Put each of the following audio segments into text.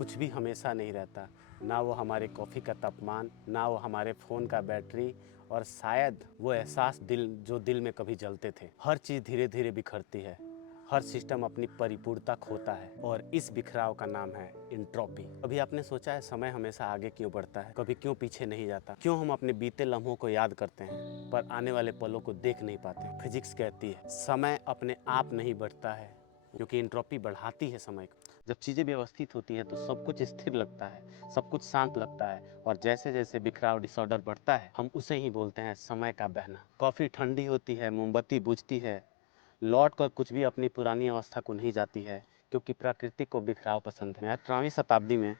कुछ भी हमेशा नहीं रहता, ना वो हमारे कॉफ़ी का तापमान, ना वो हमारे फ़ोन का बैटरी, और शायद वो एहसास जो दिल में कभी जलते थे। हर चीज़ धीरे धीरे बिखरती है, हर सिस्टम अपनी परिपूर्णता खोता है, और इस बिखराव का नाम है इंट्रोपी। कभी आपने सोचा है समय हमेशा आगे क्यों बढ़ता है, कभी क्यों पीछे नहीं जाता? क्यों हम अपने बीते लम्हों को याद करते हैं पर आने वाले पलों को देख नहीं पाते? फिजिक्स कहती है समय अपने आप नहीं बढ़ता है, क्योंकि इंट्रोपी बढ़ाती है समय को। जब चीज़ें व्यवस्थित होती हैं तो सब कुछ स्थिर लगता है, सब कुछ शांत लगता है, और जैसे जैसे बिखराव डिसऑर्डर बढ़ता है हम उसे ही बोलते हैं समय का बहना। कॉफ़ी ठंडी होती है, मोमबत्ती बुझती है, लौट कर कुछ भी अपनी पुरानी अवस्था को नहीं जाती है, क्योंकि प्रकृति को बिखराव पसंद है। 18वीं शताब्दी में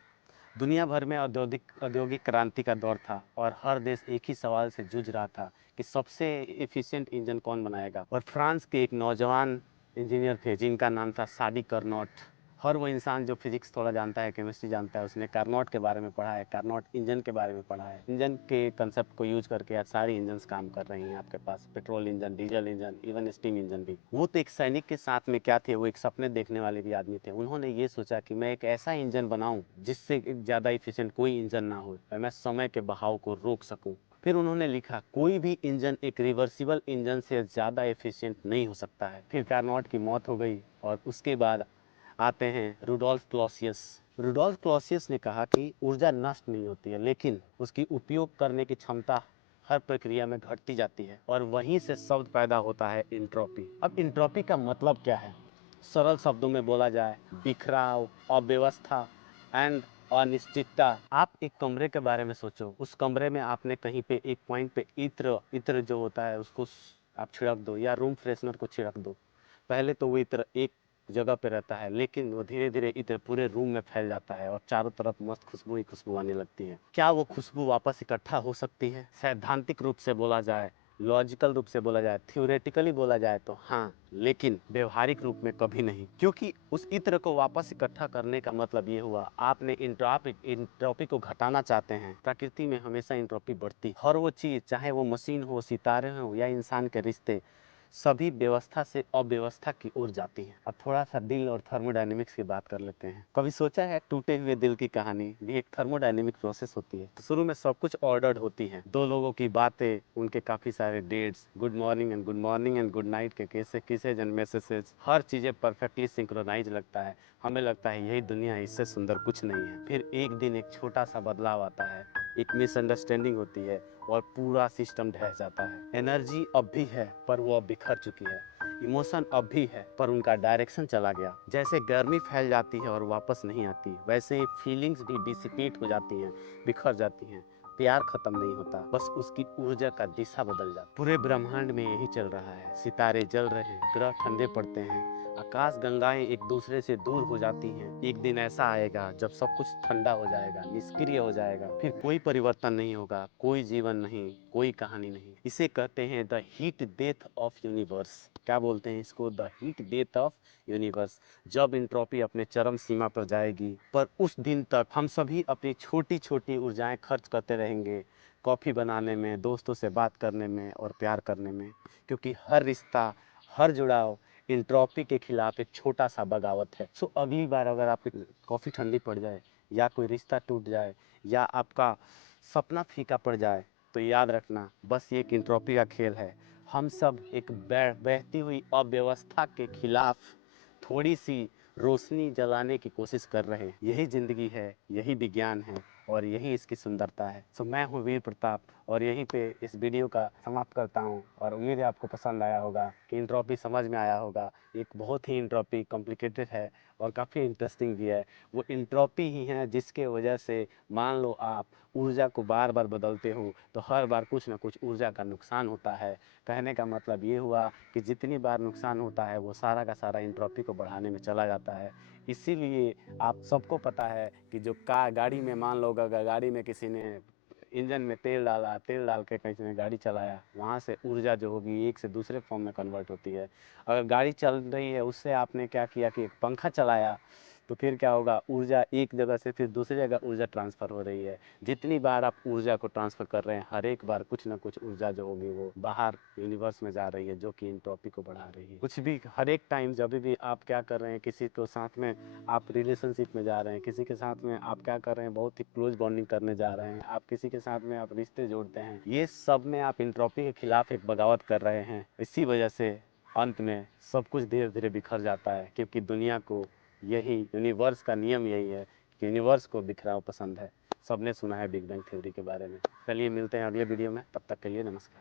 दुनिया भर में औद्योगिक क्रांति का दौर था, और हर देश एक ही सवाल से जूझ रहा था कि सबसे एफिशिएंट इंजन कौन बनाएगा। और फ्रांस के एक नौजवान इंजीनियर थे जिनका नाम था सादी कार्नोट। हर वो इंसान जो फिजिक्स थोड़ा जानता है, केमिस्ट्री जानता है, उसने कार्नोट के बारे में पढ़ा है, कार्नोट इंजन के बारे में पढ़ा है। इंजन के कंसेप्ट को यूज करके आज सारी इंजन्स काम कर रही हैं आपके पास, petrol engine, diesel engine, even steam engine भी। वो तो एक सैनिक के साथ में क्या थे, वो एक सपने देखने वाले भी आदमी थे। उन्होंने ये सोचा कि मैं एक ऐसा इंजन बनाऊं जिससे ज़्यादा इफिशिएंट कोई इंजन ना हो, और मैं समय के बहाव को रोक सकूं। फिर उन्होंने लिखा कोई भी इंजन एक रिवर्सिबल इंजन से ज़्यादा एफिशिएंट नहीं हो सकता है। फिर कार्नोट की मौत हो गई, और उसके बाद आते हैं रुडोल्फ क्लॉसियस। रुडोल्फ क्लॉसियस ने कहा कि ऊर्जा नष्ट नहीं होती है, लेकिन उसकी उपयोग करने की क्षमता हर प्रक्रिया में घटती जाती है, और वहीं से शब्द पैदा होता है इंट्रोपी। अब इंट्रोपी का मतलब क्या है? सरल शब्दों में बोला जाए, बिखराव, अव्यवस्था एंड अनिश्चितता। आप एक कमरे के बारे में सोचो, उस कमरे में आपने कहीं पे एक पॉइंट पे इत्र इत्र जो होता है उसको आप छिड़क दो, या रूम फ्रेशनर को छिड़क दो। पहले तो वो इत्र एक जगह पे रहता है, लेकिन वो धीरे धीरे इत्र पूरे रूम में फैल जाता है, और चारों तरफ मस्त खुशबू ही खुशबू आने लगती है। क्या वो खुशबू वापस इकट्ठा हो सकती है? सैद्धांतिक रूप से बोला जाए, लॉजिकल रूप से बोला जाए, थ्योरेटिकली बोला जाए तो हाँ, लेकिन व्यवहारिक रूप में कभी नहीं। क्योंकि उस इत्र को वापस इकट्ठा करने का मतलब ये हुआ, आपने इंट्रोपी को घटाना चाहते हैं। प्रकृति में हमेशा इंट्रोपी बढ़ती, हर वो चीज, चाहे वो मशीन हो, सितारे हो, या इंसान के रिश्ते, सभी व्यवस्था से अव्यवस्था की ओर जाती हैं। अब थोड़ा सा दिल और थर्मोडायनेमिक्स की बात कर लेते हैं। कभी सोचा है टूटे हुए दिल की कहानी भी एक थर्मोडायनेमिक प्रोसेस होती है। तो शुरू में सब कुछ ऑर्डर्ड होती है, दो लोगों की बातें, उनके काफी सारे dates, good morning and good night के किसेज एंड मैसेजेस, हर चीजें परफेक्टली सिंक्रोनाइज लगता है। हमें लगता है यही दुनिया है, इससे सुंदर कुछ नहीं है। फिर एक दिन एक छोटा सा बदलाव आता है, एक मिसअंडरस्टैंडिंग होती है, और पूरा सिस्टम ढह जाता है। एनर्जी अब भी है पर वो अब बिखर चुकी है, इमोशन अब भी है पर उनका डायरेक्शन चला गया। जैसे गर्मी फैल जाती है और वापस नहीं आती, वैसे ही फीलिंग्स भी डिसिपेट हो जाती हैं, बिखर जाती हैं। प्यार खत्म नहीं होता, बस उसकी ऊर्जा का दिशा बदल जाती। पूरे ब्रह्मांड में यही चल रहा है, सितारे जल रहे हैं, ग्रह ठंडे पड़ते हैं, आकाश गंगाएं एक दूसरे से दूर हो जाती हैं। एक दिन ऐसा आएगा जब सब कुछ ठंडा हो जाएगा, निष्क्रिय हो जाएगा, फिर कोई परिवर्तन नहीं होगा, कोई जीवन नहीं, कोई कहानी नहीं। इसे कहते हैं the heat death of universe. क्या बोलते हैं इसको? The heat death of universe. जब इंट्रोपी अपने चरम सीमा पर जाएगी, पर उस दिन तक हम सभी अपनी छोटी छोटी ऊर्जाएं खर्च करते रहेंगे, कॉफ़ी बनाने में, दोस्तों से बात करने में, और प्यार करने में। क्योंकि हर रिश्ता, हर जुड़ाव इंट्रोपी के खिलाफ एक छोटा सा बगावत है। सो अगली बार अगर आपकी कॉफ़ी ठंडी पड़ जाए, या कोई रिश्ता टूट जाए, या आपका सपना फीका पड़ जाए, तो याद रखना बस ये एक इंट्रोपी का खेल है। हम सब एक बहती हुई अव्यवस्था के खिलाफ थोड़ी सी रोशनी जलाने की कोशिश कर रहे हैं। यही ज़िंदगी है, यही विज्ञान है, और यही इसकी सुंदरता है। सो मैं हूँ वीर प्रताप, और यहीं पे इस वीडियो का समाप्त करता हूँ, और उम्मीद है आपको पसंद आया होगा, कि इंट्रोपी समझ में आया होगा। एक बहुत ही इंट्रोपी कॉम्प्लिकेटेड है, और काफ़ी इंटरेस्टिंग भी है। वो इंट्रोपी ही है जिसके वजह से, मान लो आप ऊर्जा को बार बार बदलते हो, तो हर बार कुछ ना कुछ ऊर्जा का नुकसान होता है। कहने का मतलब ये हुआ कि जितनी बार नुकसान होता है, वो सारा का सारा इंट्रोपी को बढ़ाने में चला जाता है। इसीलिए आप सबको पता है कि जो गाड़ी में, मान लो अगर गाड़ी में किसी ने इंजन में तेल डाला, तेल डाल के किसी ने गाड़ी चलाया, वहाँ से ऊर्जा जो होगी एक से दूसरे फॉर्म में कन्वर्ट होती है। अगर गाड़ी चल रही है, उससे आपने क्या किया कि एक पंखा चलाया, तो फिर क्या होगा, ऊर्जा एक जगह से फिर दूसरी जगह ऊर्जा ट्रांसफ़र हो रही है। जितनी बार आप ऊर्जा को ट्रांसफ़र कर रहे हैं, हर एक बार कुछ ना कुछ ऊर्जा जो होगी वो बाहर यूनिवर्स में जा रही है, जो कि एंट्रोपी को बढ़ा रही है। कुछ भी हर एक टाइम जब भी आप क्या कर रहे हैं, किसी को साथ में आप रिलेशनशिप में जा रहे हैं, किसी के साथ में आप क्या कर रहे हैं, बहुत ही क्लोज बॉन्डिंग करने जा रहे हैं, आप किसी के साथ में आप रिश्ते जोड़ते हैं, ये सब में आप एंट्रोपी के खिलाफ एक बगावत कर रहे हैं। इसी वजह से अंत में सब कुछ धीरे धीरे बिखर जाता है, क्योंकि दुनिया को यही, यूनिवर्स का नियम यही है कि यूनिवर्स को बिखराव पसंद है। सबने सुना है बिग बैंग थ्योरी के बारे में। चलिए मिलते हैं अगले वीडियो में, तब तक के लिए नमस्कार।